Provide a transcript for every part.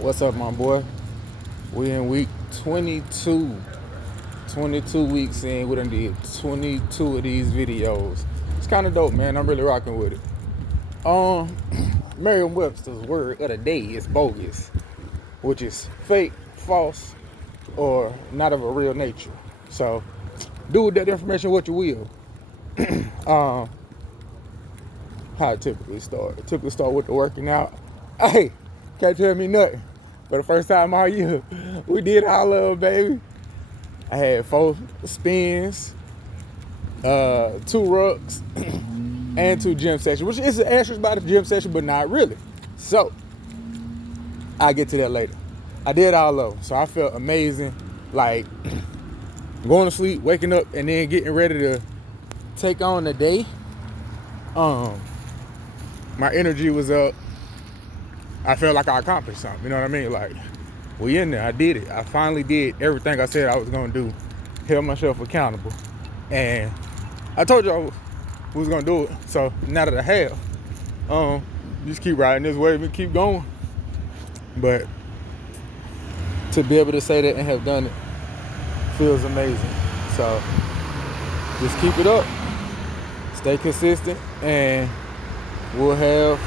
What's up, my boy? We in week 22. 22 weeks in. We done did 22 of these videos. It's kind of dope, man. I'm really rocking with it. Merriam-Webster's word of the day is bogus, which is fake, false, or not of a real nature. So, do with that information what you will. How it typically start. It typically start with the working out. Hey, can't tell me nothing. For the first time all year, we did all of them, baby. I had 4 spins, 2 rucks, and 2 gym sessions, which is an asterisk by the gym session, but not really. So, I'll get to that later. I did all of them, so I felt amazing. Like, going to sleep, waking up, and then getting ready to take on the day. My energy was up. I felt like I accomplished something, you know what I mean? Like, we in there, I did it. I finally did everything I said I was gonna do. Held myself accountable. And I told you I was gonna do it. So now that I have, just keep riding this wave and keep going. But to be able to say that and have done it feels amazing. So just keep it up, stay consistent, and we'll have.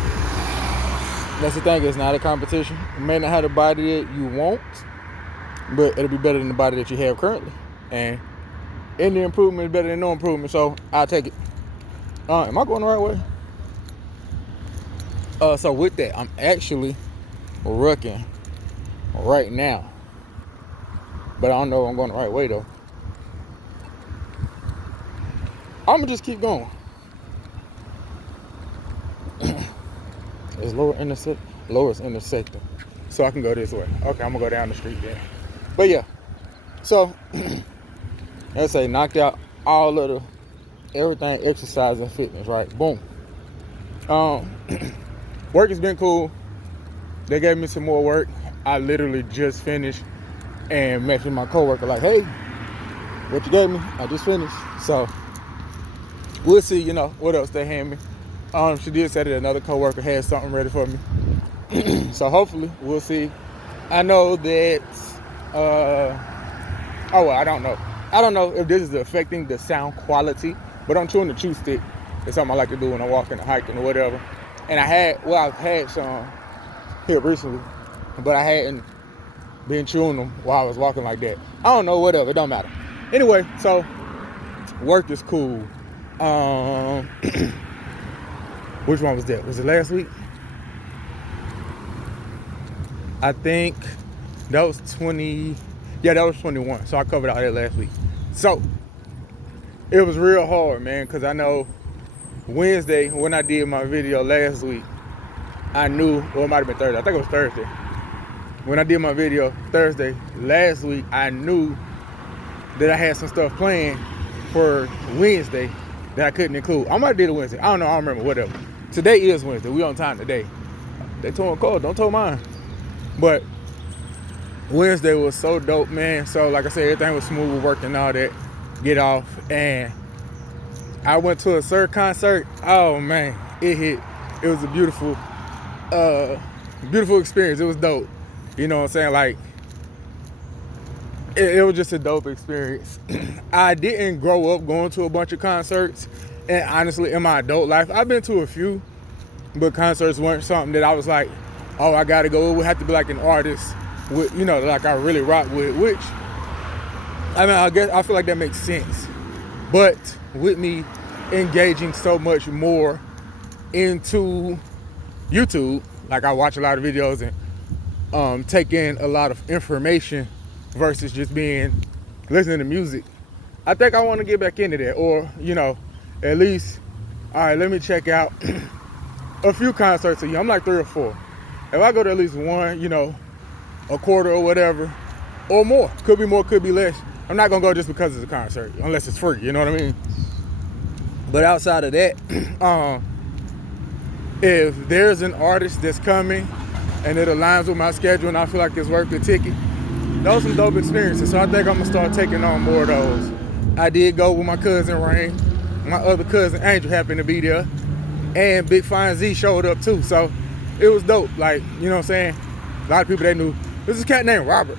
That's the thing, it's not a competition. You may not have the body that you want, but it'll be better than the body that you have currently. And any improvement is better than no improvement, so I'll take it. Am I going the right way? So with that, I'm actually rucking right now. But I don't know if I'm going the right way though. I'm gonna just keep going. It's lowest intersecting. So I can go this way. Okay, I'm gonna go down the street then. But yeah. So let's say knocked out all of everything, exercise and fitness, right? Boom. Work has been cool. They gave me some more work. I literally just finished and messaged my coworker like, hey, what you gave me? I just finished. So we'll see, what else they hand me. She did say that another coworker had something ready for me. So hopefully we'll see. I know that, I don't know. I don't know if this is affecting the sound quality, but I'm chewing the chew stick. It's something I like to do when I'm walking or hiking or whateve. And I've had some here recently, but I hadn't been chewing them while I was walking like that. I don't know, whatever, it don't matter. Anyway, so work is cool. Which one was that? Was it last week? I think that was 20. Yeah, that was 21. So I covered all that last week. So it was real hard, man, because I know Wednesday when I did my video last week, I knew, well, it might have been Thursday. I think it was Thursday. When I did my video Thursday last week, I knew that I had some stuff planned for Wednesday that I couldn't include. I might have did it Wednesday. I don't know. I don't remember. Whatever. Today is Wednesday. We on time today. They told code. Don't tell mine. But Wednesday was so dope, man. So like I said, everything was smooth, work and all that. Get off. And I went to a Sir concert. Oh, man. It hit. It was a beautiful experience. It was dope. You know what I'm saying? Like, it was just a dope experience. I didn't grow up going to a bunch of concerts. And honestly, in my adult life, I've been to a few, but concerts weren't something that I was like, oh, I gotta go. It would have to be like an artist with, like I really rock with, which, I feel like that makes sense. But with me engaging so much more into YouTube, like I watch a lot of videos and take in a lot of information versus just listening to music, I think I want to get back into that, or, at least, all right, let me check out a few concerts a year. I'm like 3 or 4. If I go to at least one, a quarter or whatever, or more, could be more, could be less. I'm not gonna go just because it's a concert, unless it's free, you know what I mean? But outside of that, if there's an artist that's coming and it aligns with my schedule and I feel like it's worth the ticket, those are some dope experiences. So I think I'm gonna start taking on more of those. I did go with my cousin Rain. My other cousin Angel happened to be there, and Big Fine Z showed up too. So it was dope. Like, you know what I'm saying? A lot of people, they knew, this is a cat named Robert.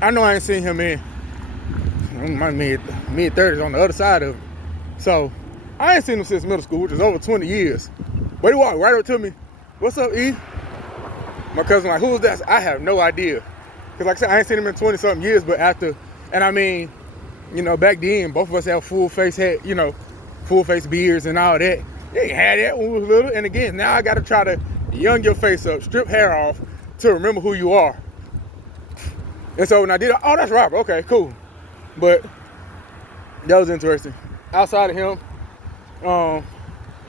I know I ain't seen him in my mid-30s on the other side of it. So, I ain't seen him since middle school, which is over 20 years. But he walked right up to me. What's up, E? My cousin like, who was that? I have no idea. Because like I said, I ain't seen him in 20-something years, but after, and I mean, back then, both of us had full face beards and all that. They ain't had that when we was little. And again, now I got to try to young your face up, strip hair off to remember who you are. And so when I did, oh, that's Robert. Okay, cool. But that was interesting. Outside of him, I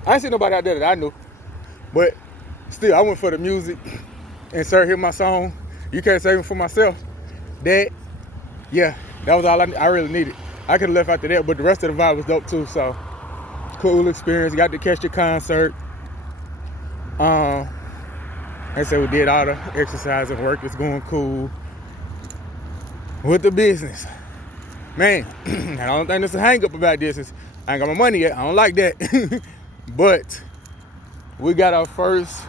ain't seen nobody out there that I knew. But still, I went for the music and Sir Hear My Song. You Can't Save Me For Myself. That was all I really needed. I could have left after that, but the rest of the vibe was dope too. So cool experience. Got to catch the concert. Like I said, we did all the exercise and work. It's going cool. With the business, man, and I don't think there's a hang up about this is I ain't got my money yet. I don't like that. But we got our first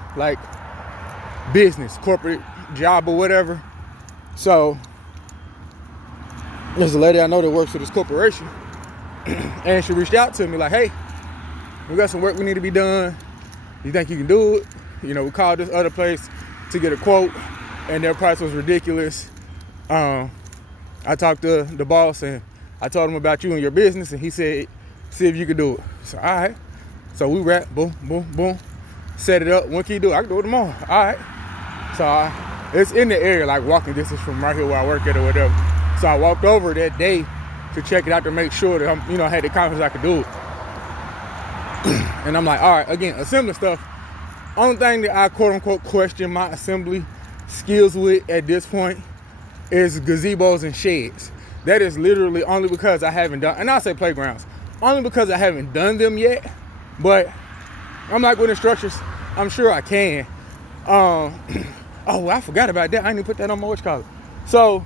business, corporate job or whatever. So there's a lady I know that works for this corporation, and she reached out to me like, hey, we got some work we need to be done. You think you can do it? We called this other place to get a quote, and their price was ridiculous. I talked to the boss and I told him about you and your business, and he said, see if you could do it. So, all right. So we wrapped, boom, boom, boom, set it up. When can you do it? I can do it tomorrow. All right. So it's in the area, like walking distance from right here where I work at or whatever. So I walked over that day to check it out to make sure that I had the confidence I could do it. And I'm like, all right, again, assembly stuff. Only thing that I quote unquote question my assembly skills with at this point is gazebos and sheds. That is literally only because I haven't done, and I'll say playgrounds, only because I haven't done them yet. But I'm like with instructions, I'm sure I can. Oh, I forgot about that. I didn't even put that on my watch collar. So,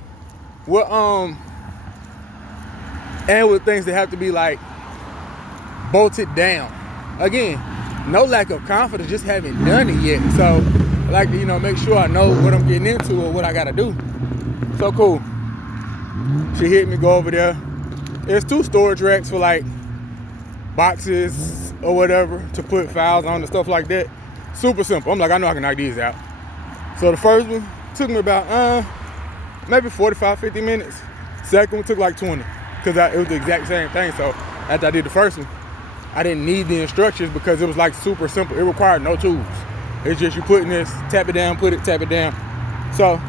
and with things that have to be bolted down. Again, no lack of confidence, just haven't done it yet. So, I like to, make sure I know what I'm getting into or what I gotta do. So cool. She hit me, go over there. There's 2 storage racks for boxes or whatever to put files on and stuff like that. Super simple. I'm like, I know I can knock these out. So the first one took me about maybe 45, 50 minutes. Second one took 20 because it was the exact same thing. So after I did the first one, I didn't need the instructions because it was super simple. It required no tools. It's just you putting this, tap it down, put it, tap it down. So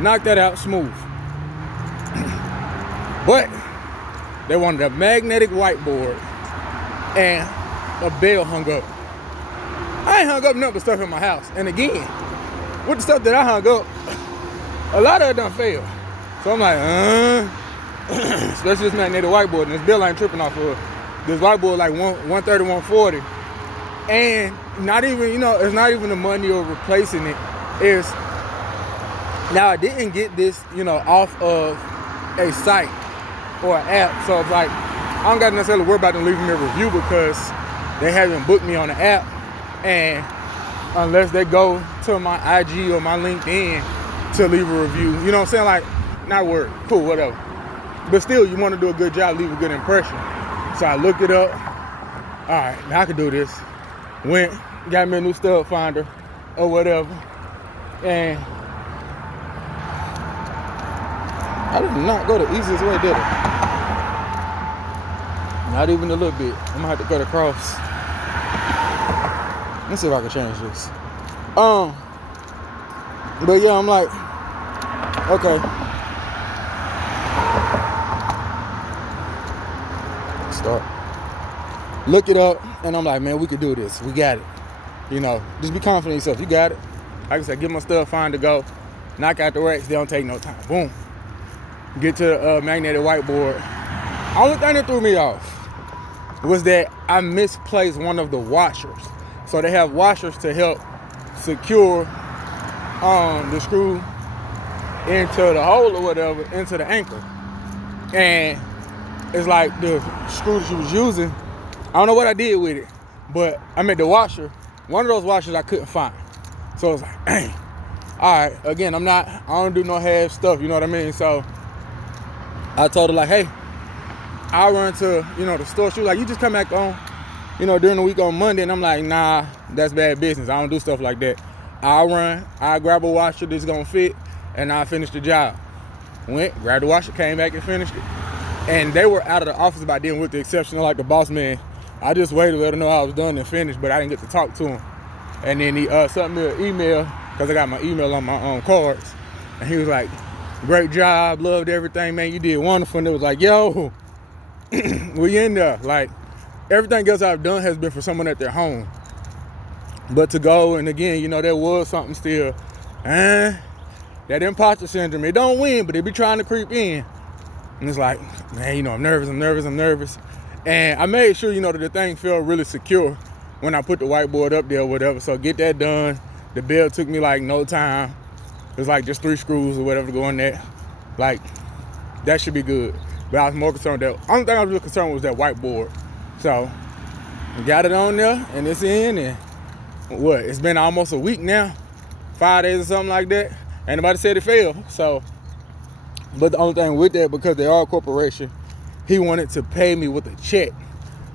knock that out smooth. But they wanted a magnetic whiteboard and a bell hung up. I ain't hung up nothing but stuff in my house. And again, with the stuff that I hung up, a lot of it done failed. So I'm like, especially this magnetic whiteboard, and this bill ain't tripping off of this whiteboard 130, 140. And not even, it's not even the money of replacing it. It's, now I didn't get this, off of a site or an app. So it's I don't got to necessarily worry about them leaving me a review because they haven't booked me on the app. And unless they go to my IG or my LinkedIn to leave a review, you know what I'm saying? Not worried, cool, whatever. But still, you want to do a good job, leave a good impression. So I looked it up. All right, now I can do this. Went, got me a new stud finder or whatever. And I did not go the easiest way, did it? Not even a little bit. I'm gonna have to cut across. Let's see if I can change this. But yeah, I'm like, okay. Start. Look it up, and I'm like, man, we could do this. We got it. Just be confident in yourself. You got it. Like I said, get my stuff, find to go. Knock out the racks. They don't take no time. Boom. Get to the magnetic whiteboard. Only thing that threw me off was that I misplaced one of the washers. So they have washers to help secure the screw into the hole or whatever, into the anchor. And it's like the screw that she was using, I don't know what I did with it, but I made the washer, one of those washers I couldn't find. So I was like, dang. all right, again, I don't do no half stuff, you know what I mean? So I told her like, hey, I'll run to, the store. She was like, you just come back on, during the week on Monday. And I'm like, nah, that's bad business. I don't do stuff like that. I'll run, I'll grab a washer that's gonna fit, and I'll finish the job. Went, grabbed the washer, came back and finished it. And they were out of the office by then, with the exception of like the boss man. I just waited to let them know I was done and finished, but I didn't get to talk to him. And then he sent me an email, because I got my email on my cards. And he was like, great job, loved everything, man, you did wonderful. And it was like, yo, we in there. Like, everything else I've done has been for someone at their home. But to go, and again, there was something still, that imposter syndrome. It don't win, but it be trying to creep in. And it's like, man, I'm nervous. And I made sure, that the thing felt really secure when I put the whiteboard up there or whatever. So get that done. The bell took me like no time. It was like just 3 screws or whatever to go in there. Like, that should be good. But I was more concerned that, only thing I was really concerned was that whiteboard. So, we got it on there, and it's in, and it's been almost a week now, 5 days or something like that. Ain't nobody said it failed. So, but the only thing with that, because they are a corporation, he wanted to pay me with a check.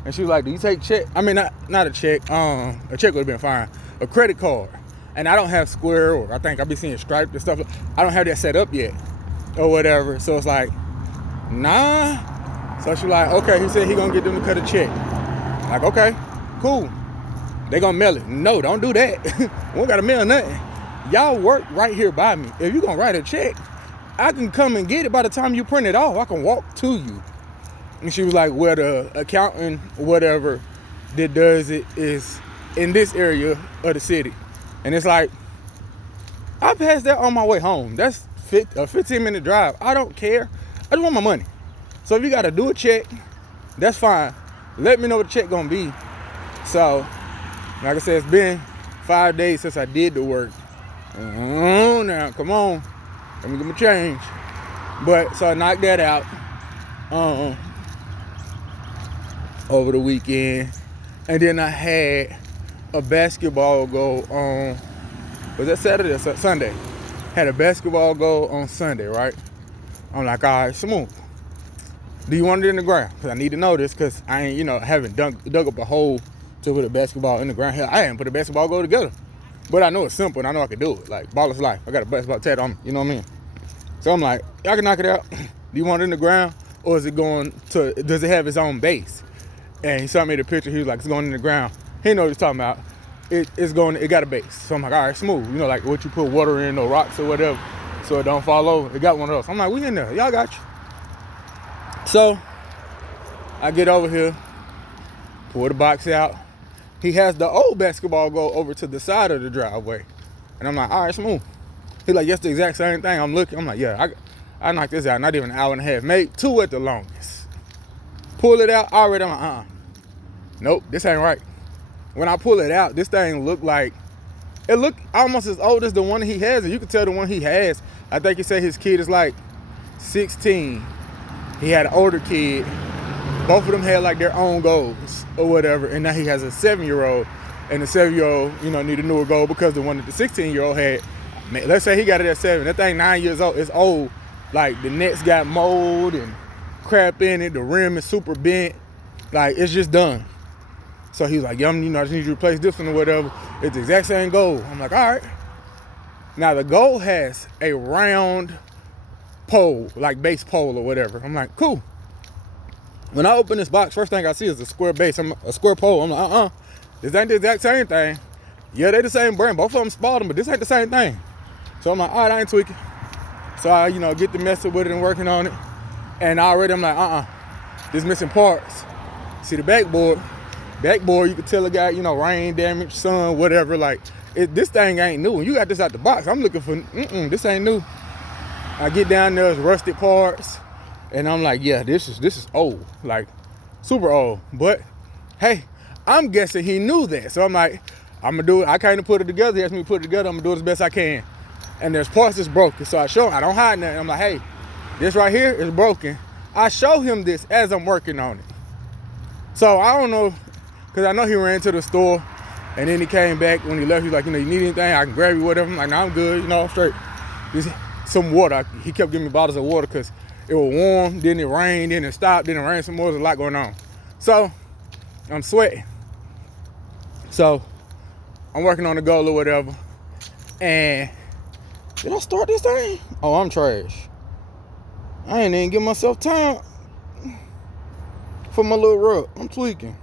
And she was like, do you take check? I mean, not a check. A check would have been fine. A credit card. And I don't have Square, or I think I'll be seeing Stripe and stuff. I don't have that set up yet or whatever. So it's like, nah. So she was like, okay. He said he gonna get them to cut a check. Like, okay, cool. They gonna mail it. No, don't do that. We don't gotta mail nothing. Y'all work right here by me. If you gonna write a check, I can come and get it by the time you print it off. I can walk to you. And she was like, well, the accountant, whatever, that does it is in this area of the city. And it's like, I passed that on my way home. That's a 15-minute drive. I don't care. I just want my money. So if you got to do a check, that's fine. Let me know what the check going to be. So, like I said, it's been 5 days since I did the work. Now, come on. Let me get my change. But, so I knocked that out over the weekend. And then I had a basketball goal on, was that Saturday or Sunday? Had a basketball goal on Sunday, right? I'm like, all right, smooth. Do you want it in the ground? Because I need to know this, because I ain't, haven't dug up a hole to put a basketball in the ground. Hell, I haven't put a basketball goal together. But I know it's simple, and I know I can do it. Like, ball is life. I got a basketball tat on me, you know what I mean? So I'm like, y'all can knock it out. Do you want it in the ground? Or is it does it have its own base? And he sent me the picture. He was like, it's going in the ground. He didn't know what he was talking about. It got a base. So I'm like, all right, smooth. Like what you put water in or rocks or whatever so it don't fall over. It got one of those. I'm like, we in there. Y'all got you. So I get over here, pull the box out. He has the old basketball goal over to the side of the driveway. And I'm like, all right, smooth. He's like, yes, the exact same thing. I'm looking. I'm like, yeah, I knocked this out. Not even an hour and a half. Maybe 2 at the longest. Pull it out. Already, I'm like, nope, this ain't right. When I pull it out, this thing looked almost as old as the one he has. And you can tell the one he has, I think he said his kid is like 16. He had an older kid. Both of them had like their own goals or whatever. And now he has a 7-year-old. And the 7-year-old, need a newer goal because the one that the 16-year-old had, man, let's say he got it at 7. That thing 9 years old. It's old. Like the nets got mold and crap in it. The rim is super bent. Like it's just done. So he was like, I just need you to replace this one or whatever. It's the exact same goal. I'm like, all right. Now the goal has a round pole, like base pole or whatever. I'm like, cool. When I open this box, first thing I see is a square base, a square pole. I'm like, this ain't the exact same thing. Yeah, they the same brand. Both of them Spalding, but this ain't the same thing. So I'm like, all right, I ain't tweaking. So I, get to messing with it and working on it. And already I'm like, this missing parts. See the backboard, you can tell it got, rain damage, sun, whatever. Like, this thing ain't new. When you got this out the box, I'm looking for, this ain't new. I get down there, it's rusted parts. And I'm like, yeah, this is old, like super old. But hey, I'm guessing he knew that. So I'm like, I'm gonna do it. I kind of put it together. He asked me to put it together. I'm gonna do it as best I can. And there's parts that's broken. So I show him, I don't hide nothing. I'm like, hey, this right here is broken. I show him this as I'm working on it. So I don't know, because I know he ran to the store And then he came back. When he left, he was like, you need anything? I can grab you, whatever. I'm like, I'm good, I'm straight. Just some water. He kept giving me bottles of water because it was warm, then it rained, then it stopped, then it rained some more. There's a lot going on. So I'm sweating. So I'm working on the goal or whatever. And did I start this thing? Oh, I'm trash. I ain't even give myself time for my little rub. I'm tweaking.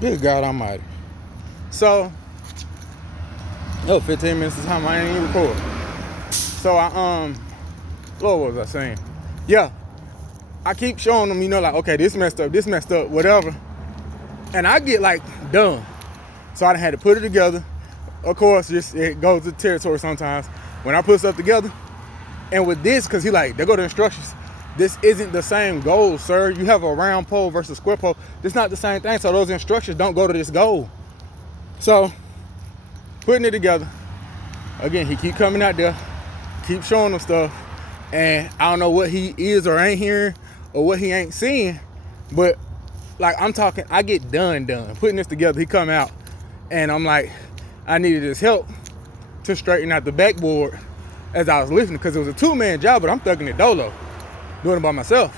Good God Almighty. So, 15 minutes of time I ain't even record. So what was I saying? Yeah, I keep showing them, like, okay, this messed up, whatever. And I get like done. So I done had to put it together. Of course, it goes to territory sometimes when I put stuff together. And with this, because he like, there go the instructions. This isn't the same goal, sir. You have a round pole versus square pole. It's not the same thing. So those instructions don't go to this goal. So putting it together. Again, he keep coming out there, keep showing them stuff. And I don't know what he is or ain't hearing or what he ain't seeing. But like I'm talking, I get done putting this together. He come out and I'm like, I needed his help to straighten out the backboard as I was lifting, because it was a 2-man job, but I'm thugging it dolo, doing it by myself.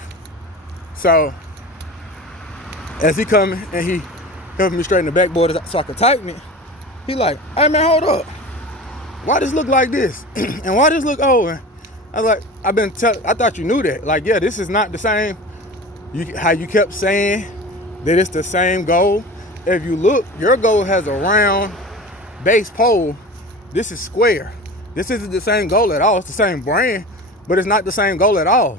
So as he coming and he helping me straighten the backboard so I could tighten it, he like, hey man, hold up. Why this look like this? And why this look old? And I was like, I thought you knew that. Like, yeah, this is not the same. How you kept saying that it's the same goal. If you look, your goal has a round base pole. This is square. This isn't the same goal at all. It's the same brand, but it's not the same goal at all.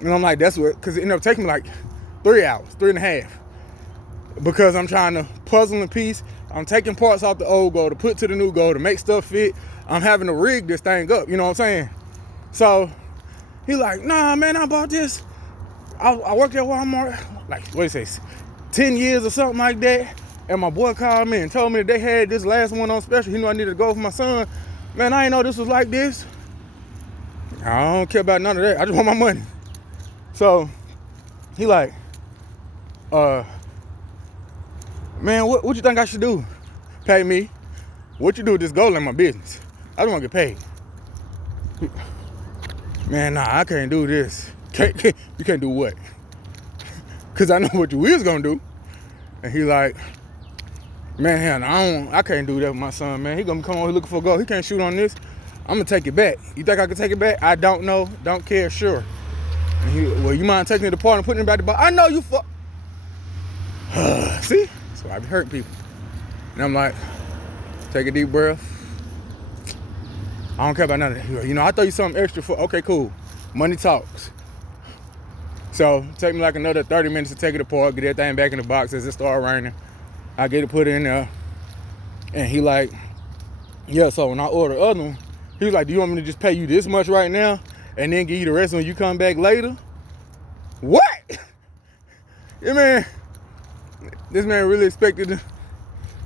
And I'm like, that's what, because it ended up taking me like 3 hours, 3.5. Because I'm trying to puzzle a piece. I'm taking parts off the old goal to put to the new goal to make stuff fit. I'm having to rig this thing up, you know what I'm saying? So he like, nah, man, I bought this. I worked at Walmart, like, what do you say, 10 years or something like that. And my boy called me and told me that they had this last one on special. He knew I needed to go for my son. Man, I didn't know this was like this. I don't care about none of that. I just want my money. So he like, man, what you think I should do? Pay me. What you do with this goal in my business? I don't want to get paid. Man, nah, I can't do this. You can't do what? Because I know what you is going to do. And he like, man, I can't do that with my son, man. He going to come over here looking for a goal. He can't shoot on this. I'm going to take it back. You think I can take it back? I don't know. Don't care. Sure. And he, well, you mind taking it apart and putting it back to the box? I know you See? So I be hurting people. And I'm like, take a deep breath. I don't care about none of that. I throw you something extra for, okay, cool. Money talks. So take me like another 30 minutes to take it apart, get everything back in the box as it start raining. I get it put in there. And he like, yeah, so when I order the other one, he was like, do you want me to just pay you this much right now and then give you the rest when you come back later? What? Yeah, man. This man really expected to,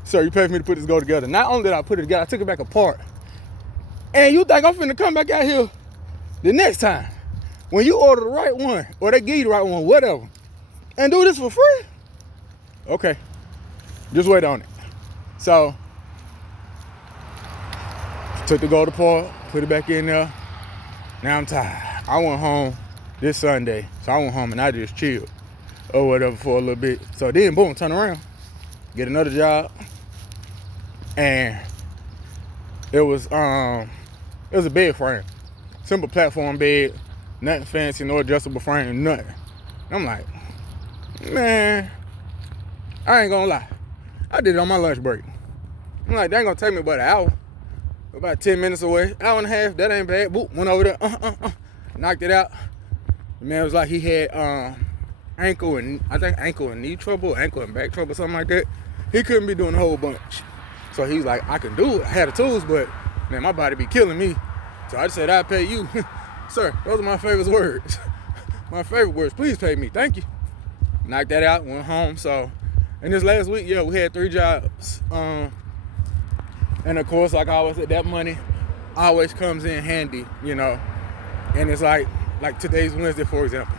sir, you paid for me to put this goal together. Not only did I put it together, I took it back apart. And you think I'm finna come back out here the next time when you order the right one, or they give you the right one, whatever, and do this for free? Okay, just wait on it. So, took the gold apart, put it back in there. Now I'm tired. I went home this Sunday, so I went home and I just chilled or whatever for a little bit. So then, boom, turn around, get another job, and it was a bed frame, simple platform bed, nothing fancy, no adjustable frame, nothing. I'm like, man, I ain't gonna lie, I did it on my lunch break. I'm like, that ain't gonna take me but an hour, about 10 minutes away, hour and a half. That ain't bad. Boop, went over there, knocked it out. The man was like, he had ankle and knee trouble, ankle and back trouble, something like that. He couldn't be doing a whole bunch. So he's like, I can do it. I had the tools, but man, my body be killing me. So I just said, I'll pay you. Sir, those are my favorite words. My favorite words. Please pay me. Thank you. Knocked that out, went home. So, and this last week, yeah, we had 3 jobs. And of course, like I always said, that money always comes in handy, And it's like today's Wednesday, for example.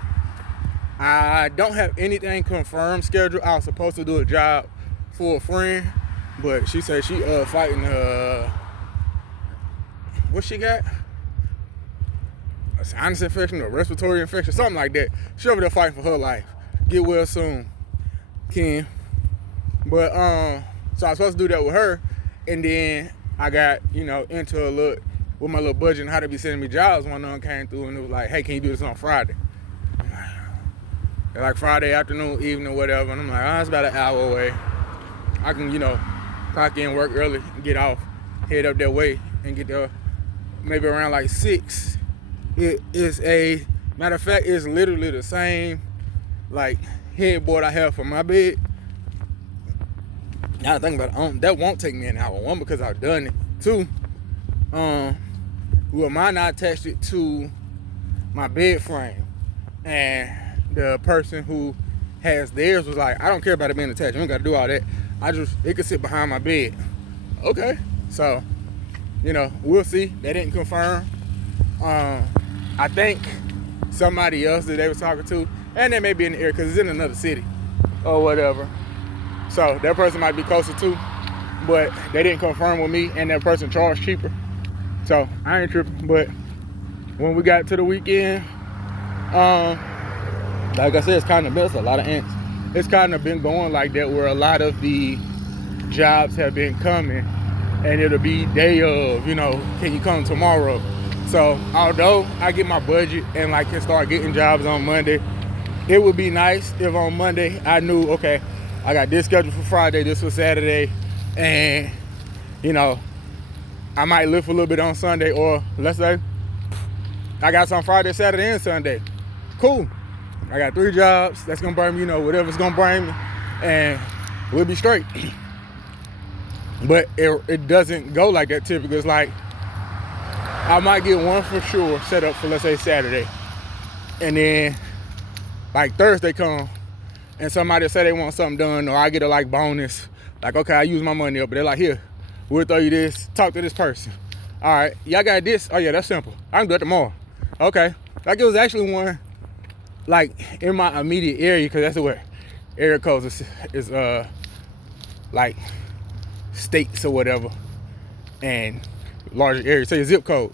I don't have anything confirmed scheduled. I was supposed to do a job for a friend, but she said she fighting what she got? A sinus infection or respiratory infection, something like that. She over there fighting for her life. Get well soon, Ken. But so I was supposed to do that with her, and then I got, into a little with my little budget and how to be sending me jobs. One of them came through and it was like, hey, can you do this on Friday? Like Friday afternoon, evening, whatever. And I'm like, it's about an hour away. I can, clock in, work early, get off, head up that way, and get there maybe around like 6. It is matter of fact, it's literally the same like headboard I have for my bed. Now I think about it, that won't take me an hour. 1, because I've done it. 2, mine I attached it to my bed frame, and the person who has theirs was like, I don't care about it being attached. You don't got to do all that. It could sit behind my bed. Okay, so we'll see. They didn't confirm. I think somebody else that they was talking to, and they may be in the area because it's in another city or whatever. So that person might be closer too, but they didn't confirm with me, and that person charged cheaper. So I ain't tripping. But when we got to the weekend, like I said, it's kind of been a lot of ants. It's kind of been going like that, where a lot of the jobs have been coming, and it'll be day of, can you come tomorrow? So although I get my budget and can start getting jobs on Monday, it would be nice if on Monday I knew, okay, I got this scheduled for Friday, this for Saturday, and I might lift a little bit on Sunday, or let's say I got some Friday, Saturday, and Sunday. Cool. I got 3 jobs. That's gonna bring me, whatever's gonna bring me, and we'll be straight. But it doesn't go like that typically. It's like I might get one for sure set up for, let's say, Saturday, and then Thursday come and somebody say they want something done, or I get a bonus. Okay, I use my money up, but they're like, here, we'll throw you this. Talk to this person. All right, y'all got this. Oh yeah, that's simple. I can do it tomorrow. Okay, it was actually one in my immediate area, because that's where area codes is states or whatever, and larger areas. Say a zip code.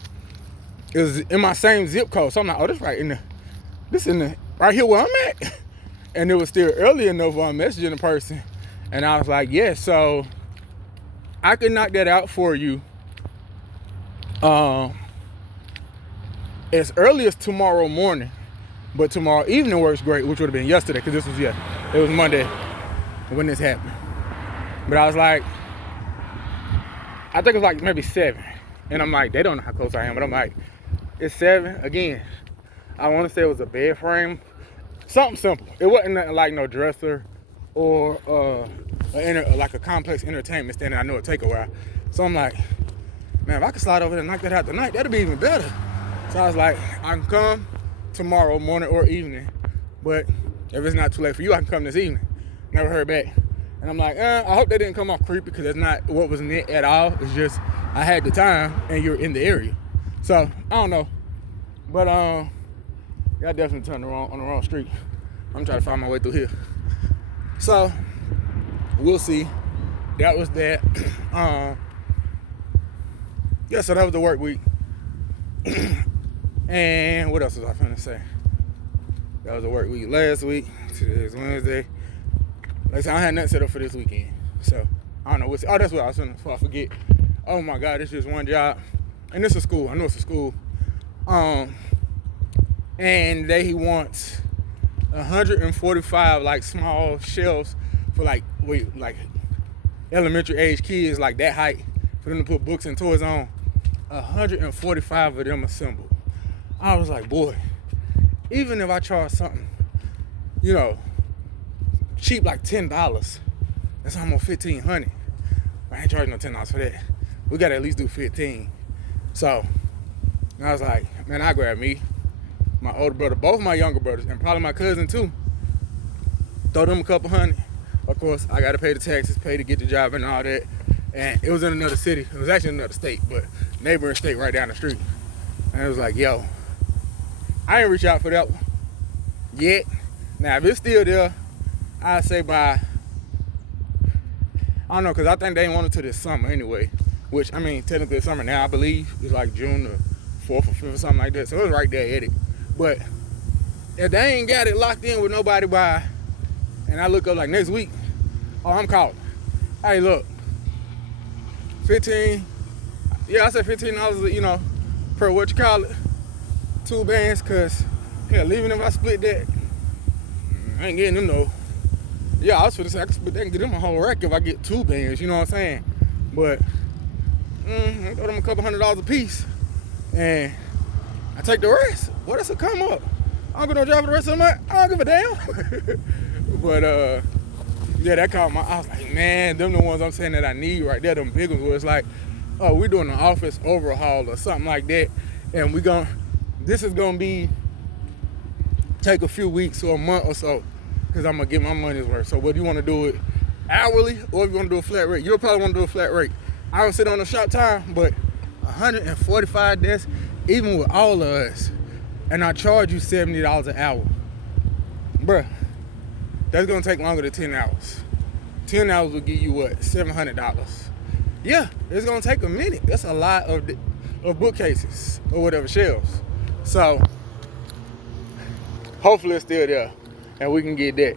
It was in my same zip code, so I'm like, oh, this right here where I'm at. And it was still early enough where I'm messaging the person, and I was like, yeah, so I can knock that out for you as early as tomorrow morning, but tomorrow evening works great, which would have been yesterday, because it was Monday when this happened. But I was like, I think it was maybe 7, and I'm like, they don't know how close I am, but I'm like, it's 7 again. I want to say it was a bed frame, something simple. It wasn't nothing no dresser or a complex entertainment stand that I know it'd take a while. So I'm like, man, if I could slide over there and knock that out tonight, that'd be even better. So I was like, I can come tomorrow morning or evening, but if it's not too late for you, I can come this evening. Never heard back. And I'm like, I hope that didn't come off creepy, because that's not what was meant at all. It's just I had the time and you're in the area. So I don't know. But y'all definitely turned on the wrong street. I'm trying to find my way through here. So we'll see. That was that. Yeah, so that was the work week. And what else was I finna say? That was the work week last week. Today's Wednesday. Like I said, I had nothing set up for this weekend. So I don't know that's what I was finna, before I forget. Oh my God, it's just one job. And it's a school. I know it's a school. And he wants 145 small shelves for elementary age kids, that height, for them to put books and toys on. 145 of them assembled. I was like, boy, even if I charge something, cheap, $10, that's almost $1,500. I ain't charging no $10 for that. We gotta at least do 15. So I was like, man, I grabbed me, my older brother, both my younger brothers, and probably my cousin too. Throw them a couple $100. Of course, I gotta pay the taxes, pay to get the job and all that. And it was in another city. It was actually in another state, but neighboring state right down the street. And it was like, yo, I ain't reach out for that one yet. Now, if it's still there, I'd say by, I don't know, because I think they want it to this summer anyway. Which, I mean, technically it's summer now, I believe. It's like June the 4th or 5th or something like that. So it was right there at it. But if they ain't got it locked in with nobody by, and I look up like next week, oh, I'm calling. Hey, look, 15, yeah, I said $15, you know, per what you call it, 2 bands, because, hell, even if I split that, I ain't getting them no. Yeah, I was finna say I could get them a whole rack if I get 2 bands, you know what I'm saying? But, I throw them a couple $100 a piece, and I take the rest. What else will come up? I'm gonna drive for the rest of the month. I don't give a damn. But yeah, that caught my. I was like, man, them the ones I'm saying that I need right there. Them big ones where it's like, oh, we're doing an office overhaul or something like that, and this is gonna be take a few weeks or a month or so, because I'm gonna get my money's worth. So whether you want to do it hourly or if you want to do a flat rate, you'll probably want to do a flat rate. I don't sit on the shop time, but 145 desks, even with all of us, and I charge you $70 an hour. Bruh, that's gonna take longer than 10 hours. 10 hours will give you what, $700. Yeah, it's gonna take a minute. That's a lot of bookcases or whatever, shelves. So hopefully it's still there and we can get that.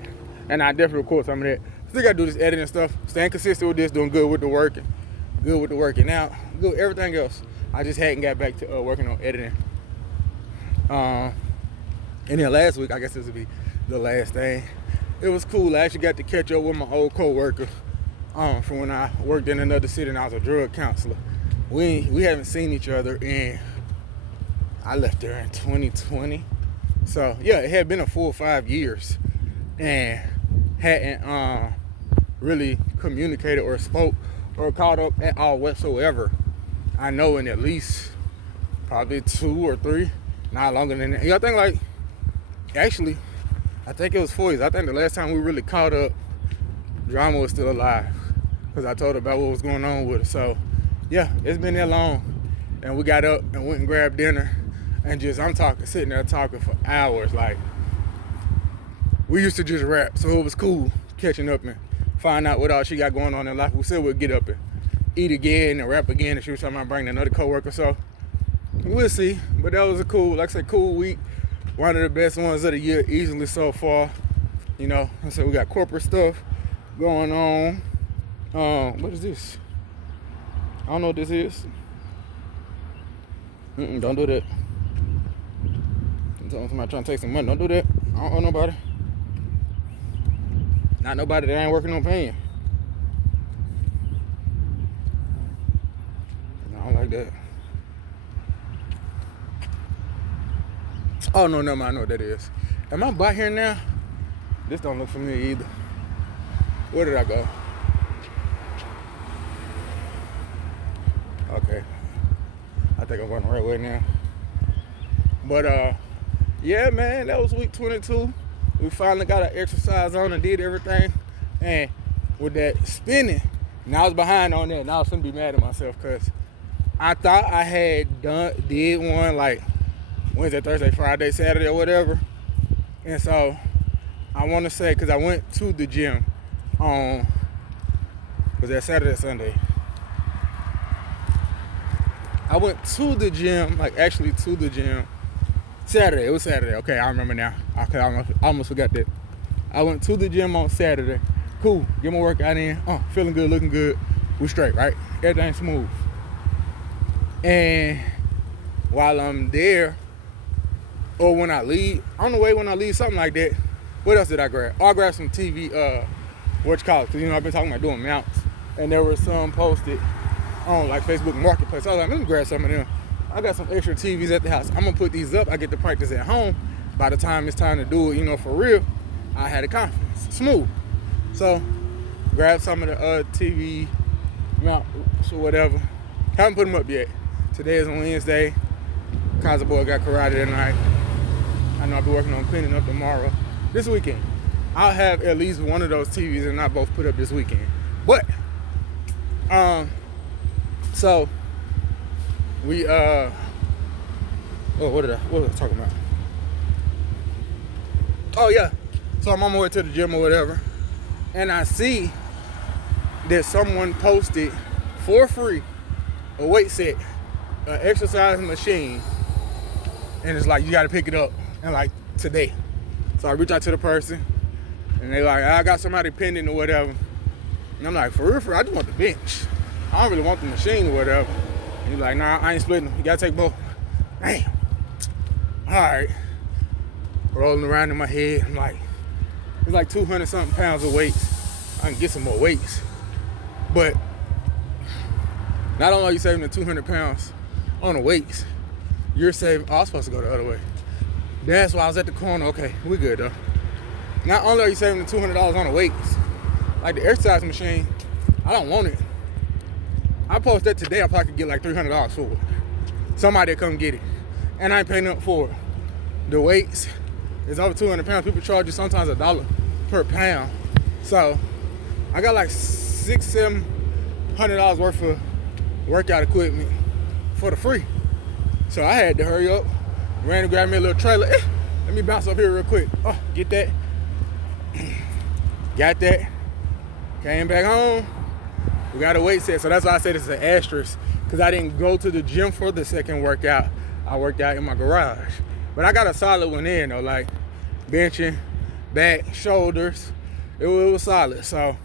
And I definitely record some of that. Still gotta do this editing stuff, staying consistent with this, doing good with the working out, good with everything else. I just hadn't got back to working on editing. And then last week, I guess this would be the last thing. It was cool. I actually got to catch up with my old co-worker from when I worked in another city and I was a drug counselor. We haven't seen each other in, I left there in 2020. So yeah, it had been a full 5 years and hadn't really communicated or spoke or caught up at all whatsoever. I know in at least probably 2 or 3, not longer than that. Yeah, I think like, actually, I think it was 4 years. I think the last time we really caught up, Drama was still alive, because I told her about what was going on with her. So yeah, it's been that long, and we got up and went and grabbed dinner, and I'm sitting there talking for hours. Like, we used to just rap, so it was cool catching up and find out what all she got going on in life. We said we'd get up and eat again and rap again, and she was talking about bringing another coworker. So we'll see. But that was a cool, like I said, cool week. One of the best ones of the year, easily so far. You know, I said we got corporate stuff going on. What is this? I don't know what this is. Don't do that. I'm telling somebody trying to take some money. Don't do that. I don't owe nobody. Not nobody that ain't working on paying. I don't like that. Oh, no, never mind. I know what that is. Am I by here now? This don't look familiar either. Where did I go? Okay. I think I'm going the right way now. But, yeah, man, that was week 22. We finally got our exercise on and did everything. And with that spinning, and I was behind on that, and I was going to be mad at myself because I thought I had did one like Wednesday, Thursday, Friday, Saturday, or whatever. And so I want to say, because I went to the gym on, was that Saturday or Sunday? I went to the gym, like actually to the gym, Saturday. It was Saturday. Okay, I remember now. Okay, I almost forgot that. I went to the gym on Saturday. Cool. Get my workout in. Feeling good, looking good. We straight, right? Everything smooth. And while I'm there, or when I leave, on the way when I leave, something like that, what else did I grab? I grabbed some TV, what you call it? Because, I've been talking about doing mounts. And there were some posted on, like, Facebook Marketplace. I was like, let me grab some of them. I got some extra TVs at the house. I'm going to put these up. I get to practice at home. By the time it's time to do it, for real, I had a confidence. Smooth. So, grab some of the TV mounts or whatever. Haven't put them up yet. Today is Wednesday. Kaza boy got karate tonight. I know I'll be working on cleaning up tomorrow. This weekend, I'll have at least one of those TVs and not both put up this weekend. But, so we what was I talking about? Oh yeah, So I'm on my way to the gym or whatever, and I see that someone posted for free a weight set, an exercise machine, and it's like you gotta pick it up and like today. So I reach out to the person and they like, I got somebody pending or whatever. And I'm like, for real, I just want the bench. I don't really want the machine or whatever. And he's like, nah, I ain't splitting them. You gotta take both. Damn. All right. Rolling around in my head. I'm like, it's like 200 something pounds of weights. I can get some more weights. But not only are you saving the 200 pounds on the weights, you're saving, I was supposed to go the other way. That's why I was at the corner. Okay, we good though. Not only are you saving the $200 on the weights, like the exercise machine, I don't want it. I post that today, I probably could get like $300 for it. Somebody come get it. And I ain't paying up for it. The weights is over 200 pounds. People charge you sometimes $1 per pound. So I got like $600-700 worth of workout equipment for the free. So I had to hurry up, ran and grabbed me a little trailer. Let me bounce up here real quick. Oh, get that. Got that. Came back home. We got a weight set. So that's why I said it's an asterisk, because I didn't go to the gym for the second workout. I worked out in my garage. But I got a solid one in though, like benching, back, shoulders. It was solid. So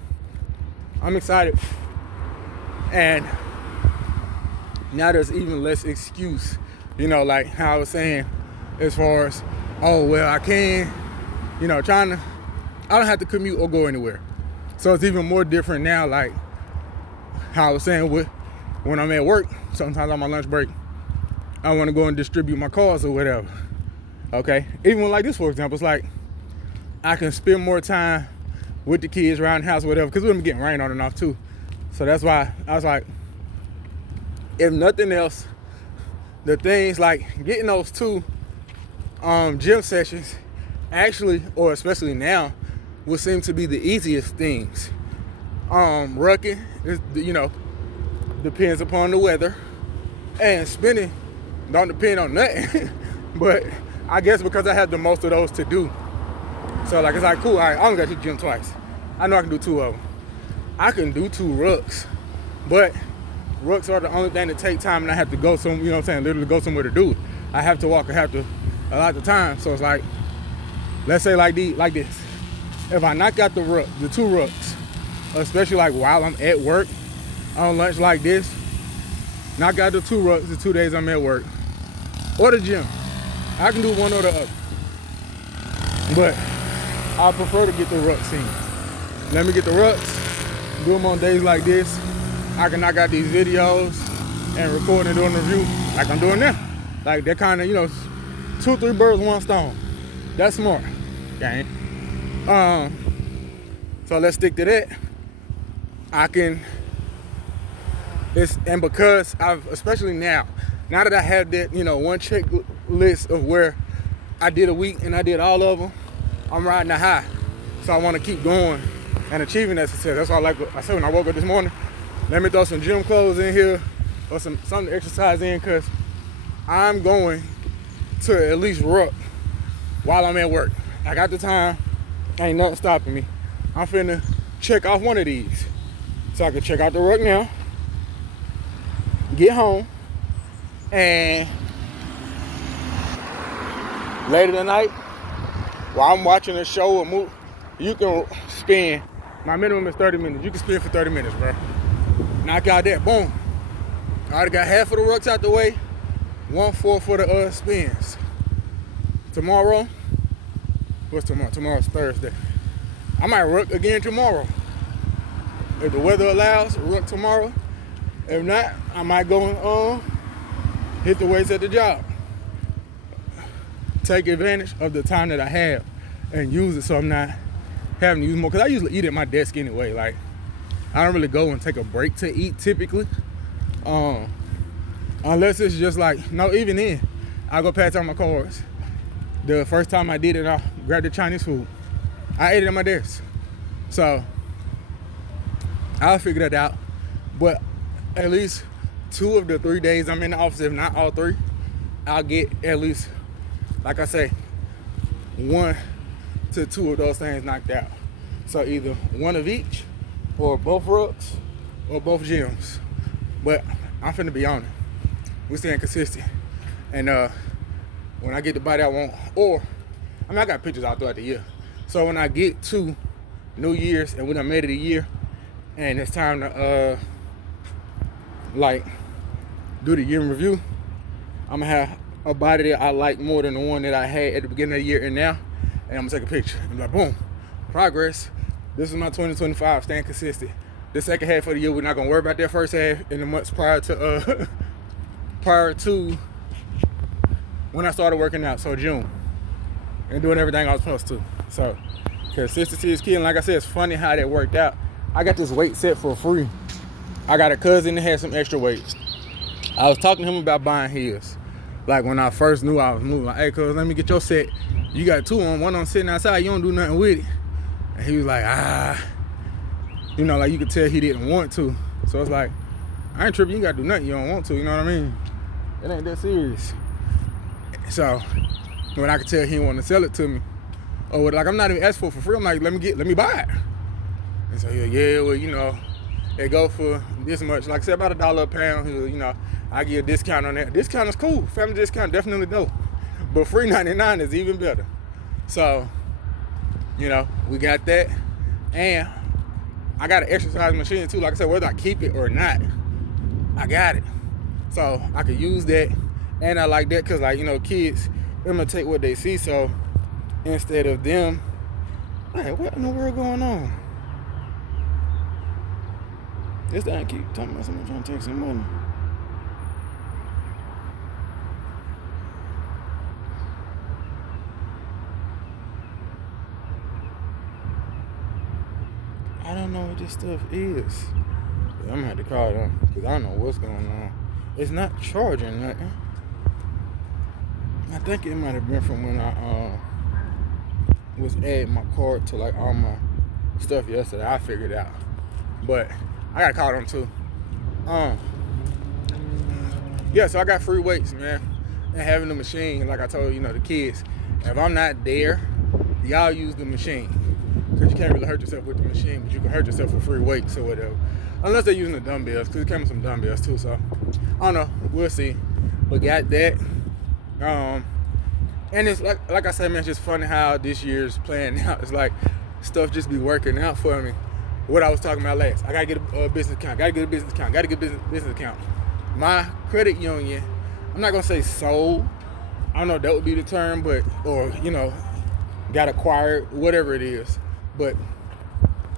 I'm excited. And now there's even less excuse, you know, like how I was saying, as far as, oh, well, I can, you know, I don't have to commute or go anywhere. So it's even more different now, like how I was saying with when I'm at work, sometimes on my lunch break, I want to go and distribute my cars or whatever. Okay? Even like this, for example, it's like I can spend more time with the kids around the house or whatever, because we've been getting rain on and off too. So that's why I was like, if nothing else, the things like getting those two gym sessions actually, or especially now, would seem to be the easiest things. Rucking, you know, depends upon the weather, and spinning don't depend on nothing. But I guess because I have the most of those to do, so like it's like cool. All right, I only got to the gym twice. I know I can do 2 of them. I can do 2 rucks, but rucks are the only thing that take time, and I have to go some, you know what I'm saying, literally go somewhere to do it. I have to walk. I have to a lot of time. So it's like, let's say like this. If I knock out the 2 rucks, especially like while I'm at work on lunch like this, knock out the 2 rucks the 2 days I'm at work or the gym. I can do one or the other, but I prefer to get the rucks in. Let me get the rucks, do them on days like this. I can knock out these videos and record and do a review like I'm doing now. Like that kind of, you know, 2-3 birds, 1 stone. That's smart, gang. So let's stick to that. And because I've, especially now that I have that, you know, one checklist of where I did a week and I did all of them, I'm riding a high. So I want to keep going and achieving that success. That's why I said when I woke up this morning, let me throw some gym clothes in here or something to exercise in, because I'm going to at least ruck while I'm at work. I got the time, ain't nothing stopping me. I'm finna check off one of these. So I can check out the ruck now, get home, and later tonight, while I'm watching a show or movie, you can spend, my minimum is 30 minutes. You can spend for 30 minutes, bro. Knock out that, boom. I already got half of the rucks out the way, 1/4 for the spins. Tomorrow, what's tomorrow? Tomorrow's Thursday. I might ruck again tomorrow. If the weather allows, ruck tomorrow. If not, I might go and hit the weights at the job. Take advantage of the time that I have and use it so I'm not having to use more. Because I usually eat at my desk anyway. Like, I don't really go and take a break to eat typically. Unless it's just like, no, even then, I go pass out my cards. The first time I did it, I grabbed the Chinese food. I ate it at my desk. So, I'll figure that out. But at least 2 of the 3 days I'm in the office, if not all 3, I'll get at least, like I say, one to 2 of those things knocked out. So either one of each, or both rucks, or both gyms. But I'm finna be on it. We're staying consistent. And when I get the body I want, I got pictures out throughout the year. So when I get to New Year's and when I made it a year, and it's time to do the year in review, I'm gonna have a body that I like more than the one that I had at the beginning of the year and now, and I'm gonna take a picture and be like, boom, progress. This is my 2025, staying consistent. The second half of the year, we're not gonna worry about that first half in the months prior to when I started working out, so June, and doing everything I was supposed to. So consistency is key, and like I said, it's funny how that worked out. I got this weight set for free. I got a cousin that had some extra weights. I was talking to him about buying his. Like when I first knew I was moving, like, hey, cuz, let me get your set. You got 2 on, one on sitting outside, you don't do nothing with it. And he was like, like you could tell he didn't want to. So it's like, I ain't tripping, you gotta do nothing you don't want to, you know what I mean? It ain't that serious. So when I could tell he didn't want to sell it to me, or like I'm not even asking for free, I'm like, let me buy it. And so it go for this much. Like I said, about $1 a pound. I get a discount on that. Discount is cool. Family discount definitely dope. But free 99 is even better. So, we got that. And I got an exercise machine too. Like I said, whether I keep it or not, I got it. So I could use that. And I like that because, kids imitate what they see. So instead of them, hey, what in the world going on? This thing keep talking about someone trying to take some money. I don't know what this stuff is. I'm gonna have to call them because I don't know what's going on. It's not charging nothing. I think it might have been from when I was adding my card to all my stuff yesterday. I figured it out. But I gotta call them too. So I got free weights, man. And having the machine, like I told the kids, if I'm not there, y'all use the machine. Because you can't really hurt yourself with the machine, but you can hurt yourself with free weights or whatever. Unless they're using the dumbbells, because it came with some dumbbells too, so I don't know. We'll see. But got that. And it's like I said, man, it's just funny how this year's playing out. It's like stuff just be working out for me. What I was talking about last. I gotta get a business account. Gotta get a business account. My credit union, I'm not gonna say sold. I don't know if that would be the term, but got acquired, whatever it is. But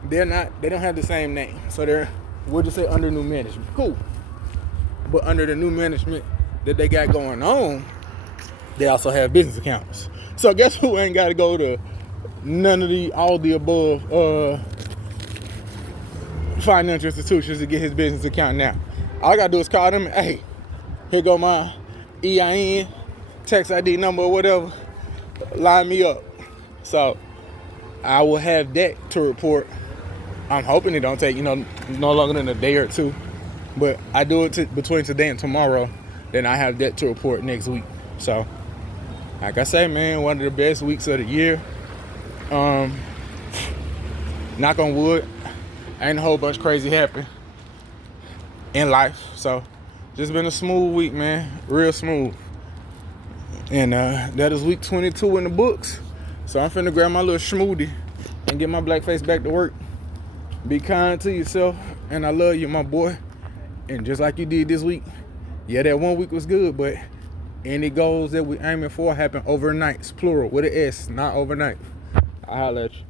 they don't have the same name. So we'll just say under new management. Cool. But under the new management that they got going on, they also have business accounts. So guess who ain't gotta go to none of all the above financial institutions to get his business account now? All I gotta do is call them, hey, here go my EIN, tax ID number or whatever, line me up. So I will have that to report. I'm hoping it don't take, no longer than a day or two. But I do it between today and tomorrow, then I have that to report next week. So, like I say, man, one of the best weeks of the year. Knock on wood, ain't a whole bunch crazy happen in life. So, just been a smooth week, man. Real smooth. And that is week 22 in the books. So I'm finna grab my little smoothie and get my black face back to work. Be kind to yourself, and I love you, my boy. And just like you did this week, that 1 week was good, but any goals that we aiming for happen overnights, plural, with an S, not overnight. I'll holler at you.